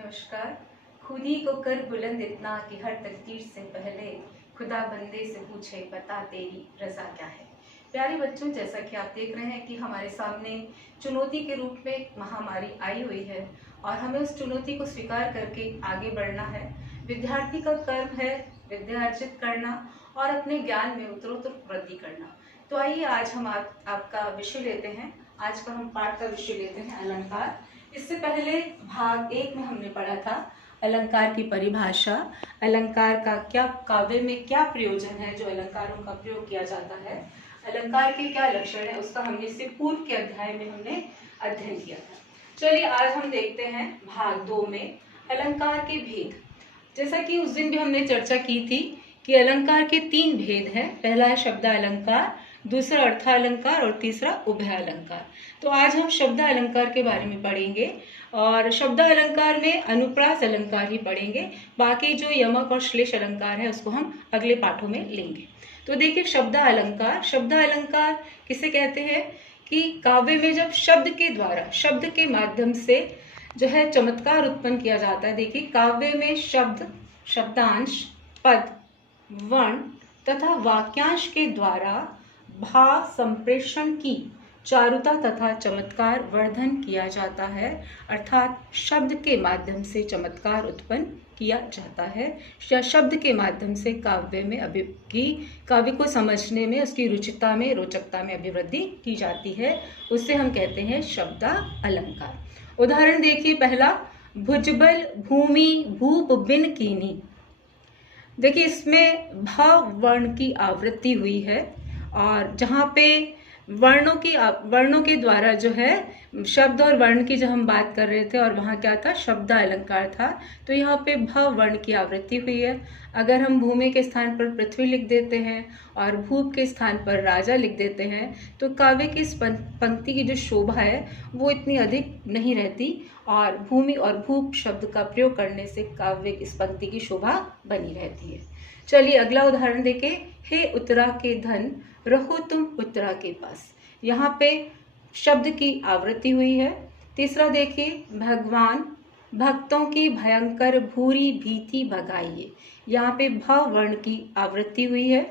नमस्कार। खुद ही को कर बुलंद इतना कि हर तकदीर से पहले खुदा बंदे से पूछे बता तेरी रजा क्या है। प्यारे बच्चों, जैसा कि आप देख रहे हैं कि हमारे सामने चुनौती के रूप में एक महामारी आई हुई है और हमें उस चुनौती को स्वीकार करके आगे बढ़ना है। विद्यार्थी का कर्म है विद्या अर्जित करना और अपने ज्ञान में उत्तरोत्तर वृद्धि करना। तो आइए आज हम आपका विषय लेते हैं। आज का हम पाठ का विषय लेते हैं अलंकार। इससे पहले भाग 1 में हमने पढ़ा था अलंकार की परिभाषा, अलंकार का क्या काव्य में क्या प्रयोजन है, जो अलंकारों का प्रयोग किया जाता है, अलंकार के क्या लक्षण है, उसका हमने इससे पूर्व के अध्याय में हमने अध्ययन किया था। चलिए आज हम देखते हैं भाग 2 में अलंकार के भेद। जैसा कि उस दिन भी हमने चर्चा की थी कि अलंकार के 3 भेद हैं। पहला है शब्द अलंकार, दूसरा अर्थालंकार और तीसरा उभय अलंकार। तो आज हम शब्द अलंकार के बारे में पढ़ेंगे और शब्द अलंकार में अनुप्रास अलंकार ही पढ़ेंगे। बाकी जो यमक और श्लेष अलंकार है उसको हम अगले पाठों में लेंगे। तो देखिए शब्द अलंकार किसे कहते हैं कि काव्य में जब शब्द के द्वारा, शब्द के माध्यम से जो है चमत्कार उत्पन्न किया जाता है। देखिए काव्य में शब्द, शब्दांश, पद, वर्ण तथा वाक्यांश के द्वारा भाव संप्रेषण की चारुता तथा चमत्कार वर्धन किया जाता है। अर्थात शब्द के माध्यम से चमत्कार उत्पन्न किया जाता है या शब्द के माध्यम से काव्य में काव्य को समझने में, उसकी रुचिता में, रोचकता में अभिवृद्धि की जाती है। उसे हम कहते हैं शब्द अलंकार। उदाहरण देखिए, पहला भुजबल भूमि भूप बिन कीनी। देखिए इसमें भ वर्ण की आवृत्ति हुई है और जहाँ पे वर्णों के द्वारा जो है शब्द और वर्ण की जब हम बात कर रहे थे और वहाँ क्या था, शब्द अलंकार था, तो यहाँ पे भ वर्ण की आवृत्ति हुई है। अगर हम भूमि के स्थान पर पृथ्वी लिख देते हैं और भूप के स्थान पर राजा लिख देते हैं तो काव्य की इस पंक्ति की जो शोभा है वो इतनी अधिक नहीं रहती और भूमि और भूप शब्द का प्रयोग करने से काव्य इस पंक्ति की शोभा बनी रहती है। चलिए अगला उदाहरण देखें। हे उत्तरा के धन रहो तुम उत्तरा के पास। यहाँ पे शब्द की आवृत्ति हुई है। तीसरा देखिए, भगवान भक्तों की भयंकर भूरी भीति भगाइए। यहाँ पे भ वर्ण की आवृत्ति हुई है।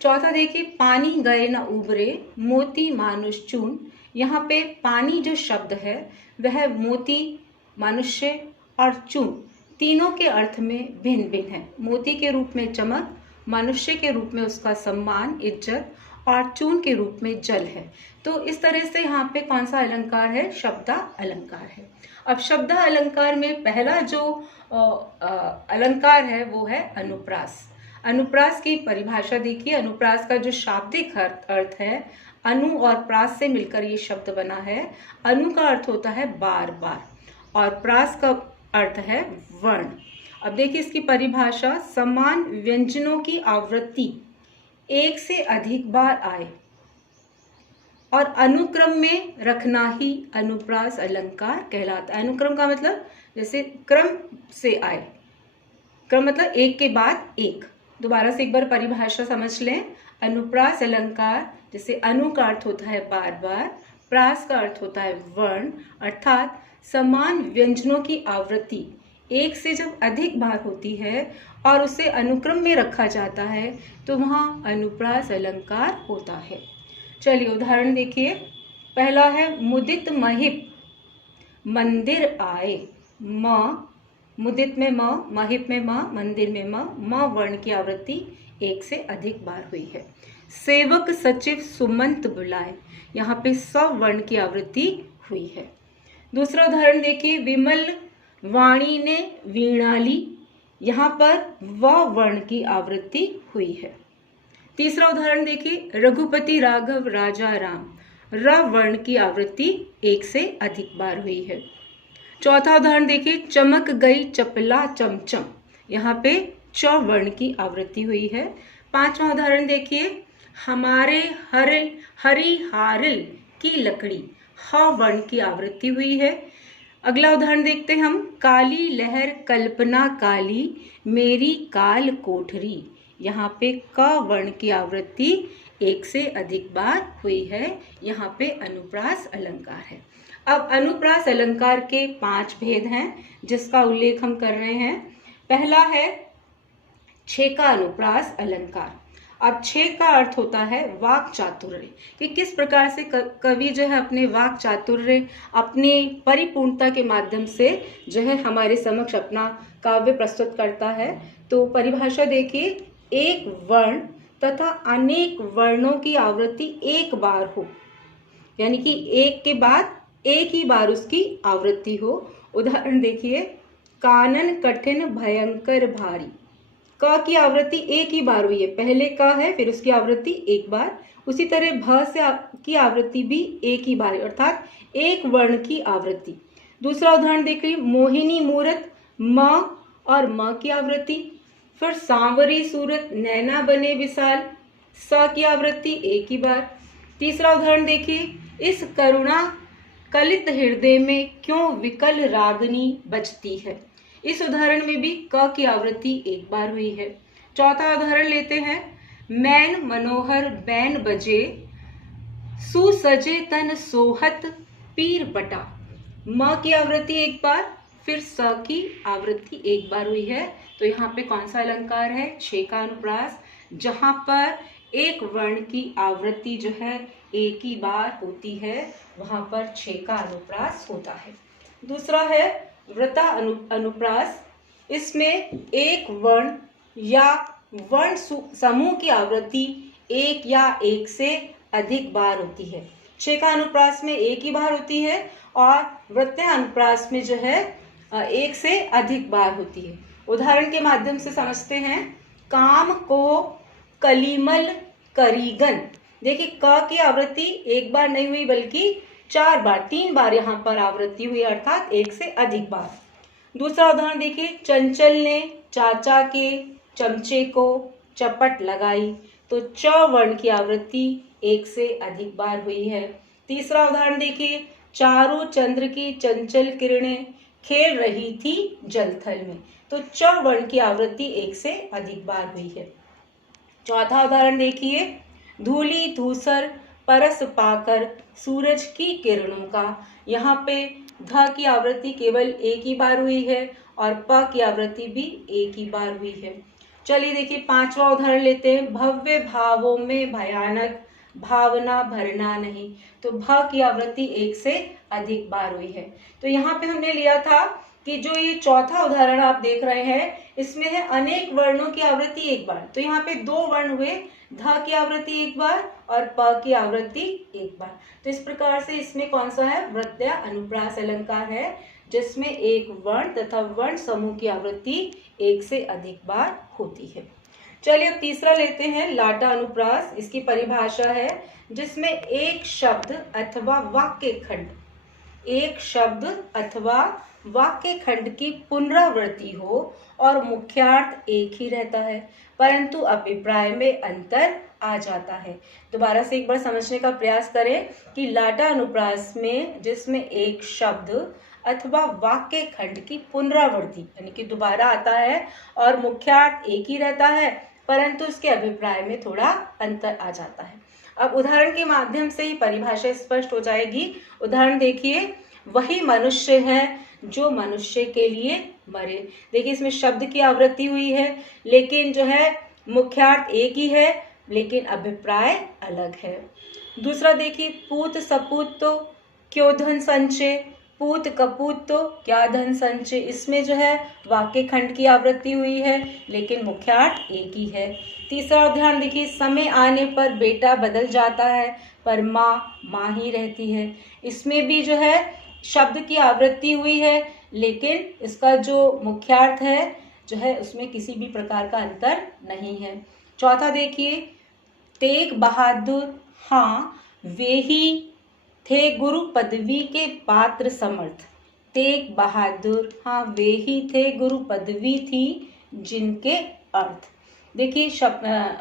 चौथा देखिए, पानी गए न उबरे मोती मानुष चून। यहाँ पे पानी जो शब्द है वह मोती, मनुष्य और चून तीनों के अर्थ में भिन्न भिन्न है। मोती के रूप में चमक, मनुष्य के रूप में उसका सम्मान, इज्जत और चून के रूप में जल है। तो इस तरह से यहाँ पे कौन सा अलंकार है, शब्द अलंकार है। अब शब्द अलंकार में पहला जो अलंकार है वो है अनुप्रास। अनुप्रास की परिभाषा देखिए। अनुप्रास का जो शाब्दिक अर्थ है, अनु और प्रास से मिलकर ये शब्द बना है। अनु का अर्थ होता है बार बार और प्रास का अर्थ है वर्ण। अब देखिए इसकी परिभाषा, समान व्यंजनों की आवृत्ति एक से अधिक बार आए और अनुक्रम में रखना ही अनुप्रास अलंकार कहलाता है। अनुक्रम का मतलब जैसे क्रम से आए, क्रम मतलब एक के बाद एक। दोबारा से एक बार परिभाषा समझ लें। अनुप्रास अलंकार, जैसे अनु का अर्थ होता है बार बार, प्रास का अर्थ होता है वर्ण, अर्थात समान व्यंजनों की आवृत्ति एक से जब अधिक बार होती है और उसे अनुक्रम में रखा जाता है तो वहाँ अनुप्रास अलंकार होता है। चलिए उदाहरण देखिए। पहला है मुदित महिप मंदिर आए। म, मुदित में म, महिप में म, मंदिर में म वर्ण की आवृत्ति एक से अधिक बार हुई है। सेवक सचिव सुमंत बुलाए। यहाँ पे स वर्ण की आवृत्ति हुई है। दूसरा उदाहरण देखिए, विमल वाणी ने वीणा ली। यहाँ पर व वर्ण की आवृत्ति हुई है। तीसरा उदाहरण देखिए, रघुपति राघव राजा राम। र वर्ण की आवृत्ति एक से अधिक बार हुई है। चौथा उदाहरण देखिए, चमक गई चपला चमचम। यहाँ पे च वर्ण की आवृत्ति हुई है। पांचवा उदाहरण देखिए, हमारे हरी हारिल की लकड़ी। ह वर्ण की आवृत्ति हुई है। अगला उदाहरण देखते हैं हम, काली लहर कल्पना काली मेरी काल कोठरी। यहाँ पे क वर्ण की आवृत्ति एक से अधिक बार हुई है। यहाँ पे अनुप्रास अलंकार है। अब अनुप्रास अलंकार के 5 भेद हैं जिसका उल्लेख हम कर रहे हैं। पहला है छेका अनुप्रास अलंकार। अब छेक का अर्थ होता है वाक चातुर्य, कि किस प्रकार से कवि जो है अपने वाक चातुर्य, अपनी परिपूर्णता के माध्यम से जो है हमारे समक्ष अपना काव्य प्रस्तुत करता है। तो परिभाषा देखिए, एक वर्ण तथा अनेक वर्णों की आवृत्ति एक बार हो, यानी कि एक के बाद एक ही बार उसकी आवृत्ति हो। उदाहरण देखिए, कानन कठिन भयंकर भारी, क की आवृत्ति एक ही बार हुई है, पहले क है फिर उसकी आवृत्ति एक बार। उसी तरह भ से की आवृत्ति भी एक ही बार है, अर्थात एक वर्ण की आवृत्ति। दूसरा उदाहरण देखिए, मोहिनी मूरत, म और म की आवृत्ति। फिर सांवरी सूरत, नैना बने विशाल, स की आवृत्ति एक ही बार। तीसरा उदाहरण देखिए, इस करुणा कलित हृदय में क्यों विकल रागनी बजती है। इस उदाहरण में भी क की आवृत्ति एक बार हुई है। चौथा उदाहरण लेते हैं, मैन मनोहर बैन बजे, सुसजे तन सोहत पीर बटा, म की आवृत्ति एक बार, फिर स की आवृत्ति एक बार हुई है। तो यहाँ पे कौन सा अलंकार है? छेका अनुप्रास, जहाँ पर एक वर्ण की आवृत्ति जो है एक ही बार होती है, वहाँ पर छेका अनुप्रास होता है। दूसरा है वृता अनुप्रास। इसमें एक वर्ण या वर्ण समूह की आवृत्ति एक या एक से अधिक बार होती है। छेका अनुप्रास में एक ही बार होती है और वृत्ता अनुप्रास में जो है एक से अधिक बार होती है। उदाहरण के माध्यम से समझते हैं, काम को कलीमल करीगन। देखिए, क की आवृत्ति एक बार नहीं हुई बल्कि 4 बार, 3 बार यहाँ पर आवृत्ति हुई, अर्थात एक से अधिक बार। दूसरा उदाहरण देखिए, चंचल ने चाचा के चमचे को चपट लगाई, तो च वर्ण की आवृत्ति एक से अधिक बार हुई है। तीसरा उदाहरण देखिए, चारों चंद्र की चंचल किरणें खेल रही थी जलथल में, तो च वर्ण की आवृत्ति एक से अधिक बार हुई है। चौथा उदाहरण देखिए, धूली धूसर परस पाकर सूरज की किरणों का। यहाँ पे ध की आवृत्ति केवल एक ही बार हुई है और प की आवृत्ति भी एक ही बार हुई है। चलिए देखिए, पांचवा उदाहरण लेते हैं, भव्य भावों में भयानक भावना भरना नहीं, तो भ की आवृत्ति एक से अधिक बार हुई है। तो यहाँ पे हमने लिया था कि जो ये चौथा उदाहरण आप देख रहे हैं, इसमें है अनेक वर्णों की आवृत्ति एक बार, तो यहाँ पे 2 वर्ण हुए, ध की आवृत्ति एक बार और प की आवृत्ति एक बार। तो इस प्रकार से इसमें कौन सा है? वृत्ता अनुप्रास अलंकार है, जिसमें एक वर्ण तथा वर्ण समूह की आवृत्ति एक से अधिक बार होती है। चलिए अब तीसरा लेते हैं, लाटा अनुप्रास। इसकी परिभाषा है, जिसमें एक शब्द अथवा वाक्य खंड, एक शब्द अथवा वाक्य खंड की पुनरावृत्ति हो और मुख्यार्थ एक ही रहता है, परंतु अभिप्राय में अंतर आ जाता है। दोबारा से एक बार समझने का प्रयास करें कि लाटा अनुप्रास में जिसमें एक शब्द अथवा वाक्य खंड की पुनरावृत्ति यानी कि दोबारा आता है और मुख्यार्थ एक ही रहता है, परंतु उसके अभिप्राय में थोड़ा अंतर आ जाता है। अब उदाहरण के माध्यम से ही परिभाषा स्पष्ट हो जाएगी। उदाहरण देखिए, वही मनुष्य है जो मनुष्य के लिए मरे। देखिए, इसमें शब्द की आवृत्ति हुई है, लेकिन जो है मुख्यार्थ एक ही है, लेकिन अभिप्राय अलग है। दूसरा देखिए, पूत सपूत तो क्यों धन संचय, पूत कपूत तो क्या धन संचय। इसमें जो है वाक्य खंड की आवृत्ति हुई है, लेकिन मुख्यार्थ एक ही है। तीसरा उदाहरण देखिए, समय आने पर बेटा बदल जाता है पर माँ माँ ही रहती है। इसमें भी जो है शब्द की आवृत्ति हुई है, लेकिन इसका जो मुख्यार्थ है जो है उसमें किसी भी प्रकार का अंतर नहीं है। चौथा देखिए, तेग बहादुर हाँ वे ही थे गुरु पदवी के पात्र समर्थ। तेग बहादुर हाँ वे ही थे गुरु पदवी थी जिनके अर्थ। देखिए,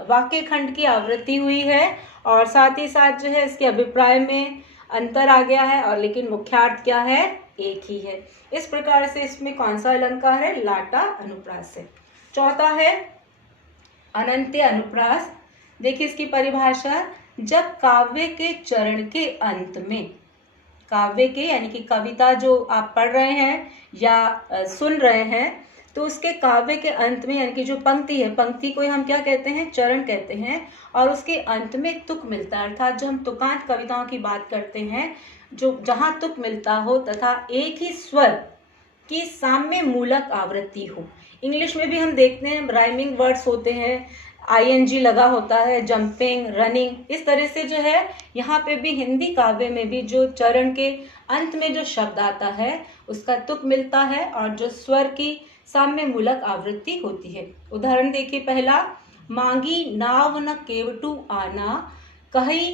वाक्य खंड की आवृत्ति हुई है और साथ ही साथ जो है इसके अभिप्राय में अंतर आ गया है, और लेकिन मुख्यार्थ क्या है? एक ही है। इस प्रकार से इसमें कौन सा अलंकार है? लाटा अनुप्रास है। चौथा है अनंत्य अनुप्रास। देखिए इसकी परिभाषा, जब काव्य के चरण के अंत में काव्य के यानी कि कविता जो आप पढ़ रहे हैं या सुन रहे हैं, तो उसके काव्य के अंत में यानी कि जो पंक्ति है, पंक्ति को हम क्या कहते हैं, चरण कहते हैं, और उसके अंत में तुक मिलता है। अर्थात जो हम तुकांत कविताओं की बात करते हैं, जो जहाँ तुक मिलता हो तथा एक ही स्वर की साम्य मूलक आवृत्ति हो। इंग्लिश में भी हम देखते हैं राइमिंग वर्ड्स होते हैं, ING लगा होता है, जंपिंग, रनिंग, इस तरह से जो है यहाँ पे भी हिंदी काव्य में भी जो चरण के अंत में जो शब्द आता है उसका तुक मिलता है और जो स्वर की साम्य मूलक आवृत्ति होती है। उदाहरण देखिए पहला, मांगी नाव न केवटू आना, कही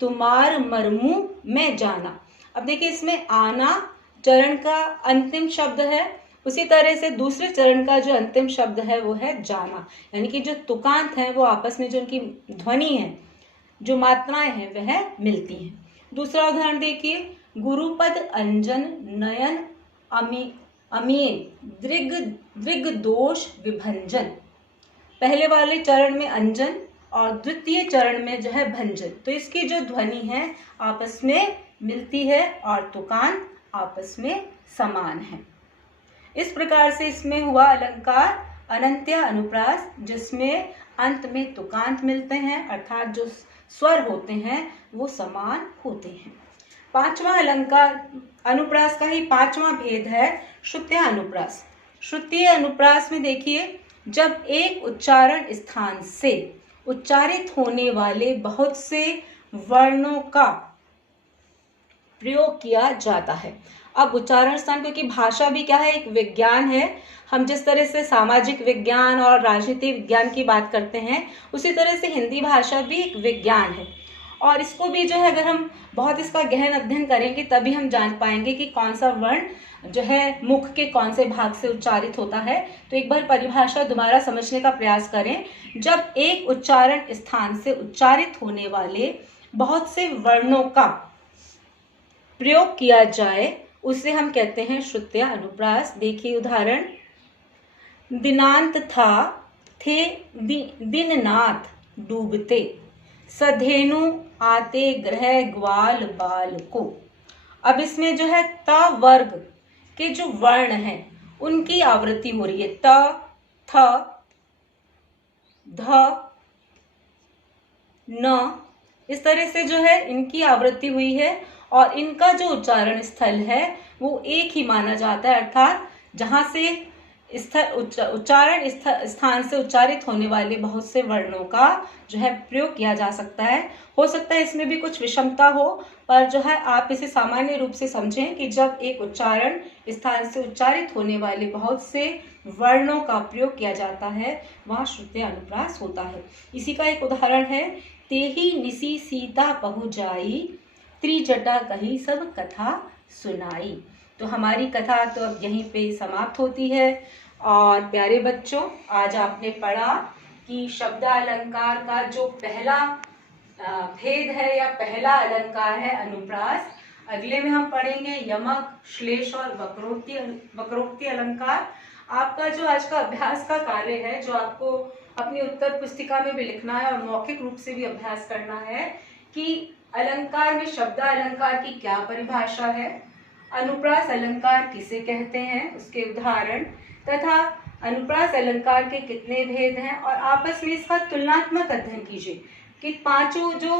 तुम्हार मरमू मैं जाना। अब देखिए इसमें आना चरण का अंतिम शब्द है, उसी तरह से दूसरे चरण का जो अंतिम शब्द है वो है जाना, यानी कि जो तुकांत है वो आपस में जो उनकी ध्वनि है, जो मात्राएं हैं वह मिलती हैं। दूसरा उदाहरण देखिए, गुरुपद अंजन नयन अमीय दृग दोष विभंजन। पहले वाले चरण में अंजन और द्वितीय चरण में जो है भंजन, तो इसकी जो ध्वनि है आपस में मिलती है और तुकांत आपस में समान है। इस प्रकार से इसमें हुआ अलंकार अनंत्य अनुप्रास, जिसमें अंत में तुकांत मिलते हैं, अर्थात जो स्वर होते हैं वो समान होते हैं। पांचवा अलंकार अनुप्रास का ही पांचवा भेद है श्रुत्य अनुप्रास। श्रुत्य अनुप्रास में देखिए, जब एक उच्चारण स्थान से उच्चारित होने वाले बहुत से वर्णों का प्रयोग किया जाता है। अब उच्चारण स्थान, क्योंकि भाषा भी क्या है, एक विज्ञान है। हम जिस तरह से सामाजिक विज्ञान और राजनीतिक विज्ञान की बात करते हैं, उसी तरह से हिंदी भाषा भी एक विज्ञान है। और इसको भी जो है अगर हम बहुत इसका गहन अध्ययन करेंगे तभी हम जान पाएंगे कि कौन सा वर्ण जो है मुख के कौन से भाग से उच्चारित होता है। तो एक बार परिभाषा दोबारा समझने का प्रयास करें। जब एक उच्चारण स्थान से उच्चारित होने वाले बहुत से वर्णों का प्रयोग किया जाए उसे हम कहते हैं श्रुत्य अनुप्रास। देखिए उदाहरण, दिनांत था थे दिननाथ डूबते, सधेनु आते ग्रह ग्वाल बाल को। अब इसमें जो है त वर्ग के जो वर्ण हैं उनकी आवृत्ति हो रही है, त, थ, ध, न, इस तरह से जो है इनकी आवृत्ति हुई है और इनका जो उच्चारण स्थल है वो एक ही माना जाता है। अर्थात जहाँ से उच्चारण स्थान से उच्चारित होने वाले बहुत से वर्णों का जो है प्रयोग किया जा सकता है। हो सकता है इसमें भी कुछ विषमता हो, पर जो है आप इसे सामान्य रूप से समझें कि जब एक उच्चारण स्थान से उच्चारित होने वाले बहुत से वर्णों का प्रयोग किया जाता है वहाँ श्रुत्य अनुप्रास होता है। इसी का एक उदाहरण है, तेही निसी सीता पहु जाई, त्रिजटा कही सब कथा सुनाई। तो हमारी कथा तो अब यहीं पे समाप्त होती है। और प्यारे बच्चों, आज आपने पढ़ा कि शब्दालंकार का जो पहला भेद है या पहला अलंकार है अनुप्रास। अगले में हम पढ़ेंगे यमक, श्लेष और वक्रोक्ति अलंकार। आपका जो आज का अभ्यास का कार्य है, जो आपको अपनी उत्तर पुस्तिका में भी लिखना है और मौखिक रूप से भी अभ्यास करना है कि अलंकार में शब्दालंकार की क्या परिभाषा है, अनुप्रास अलंकार किसे कहते हैं, उसके उदाहरण, तथा अनुप्रास अलंकार के कितने भेद हैं, और आपस में इसका तुलनात्मक अध्ययन कीजिए कि पांचों जो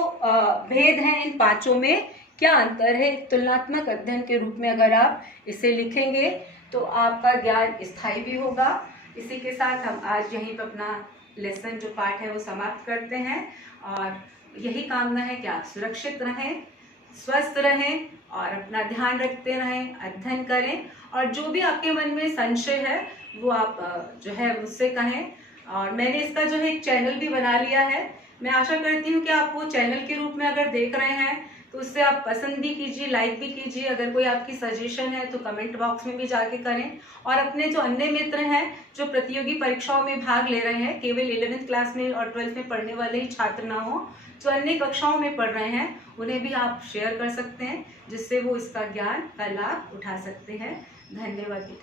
भेद हैं इन पांचों में क्या अंतर है। तुलनात्मक अध्ययन के रूप में अगर आप इसे लिखेंगे तो आपका ज्ञान स्थायी भी होगा। इसी के साथ हम आज यहीं पर अपना लेसन जो पाठ है वो समाप्त करते हैं और यही कामना है कि आप सुरक्षित रहें, स्वस्थ रहें और अपना ध्यान रखते रहें, अध्ययन करें, और जो भी आपके मन में संशय है वो आप जो है मुझसे कहें। और मैंने इसका जो है एक चैनल भी बना लिया है। मैं आशा करती हूँ कि आप वो चैनल के रूप में अगर देख रहे हैं तो उससे आप पसंद भी कीजिए, लाइक भी कीजिए। अगर कोई आपकी सजेशन है तो कमेंट बॉक्स में भी जाके करें। और अपने जो अन्य मित्र हैं जो प्रतियोगी परीक्षाओं में भाग ले रहे हैं, केवल 11th क्लास में और 12th में पढ़ने वाले ही छात्र ना हो, जो अन्य कक्षाओं में पढ़ रहे हैं उन्हें भी आप शेयर कर सकते हैं, जिससे वो इसका ज्ञान का लाभ उठा सकते हैं। धन्यवाद।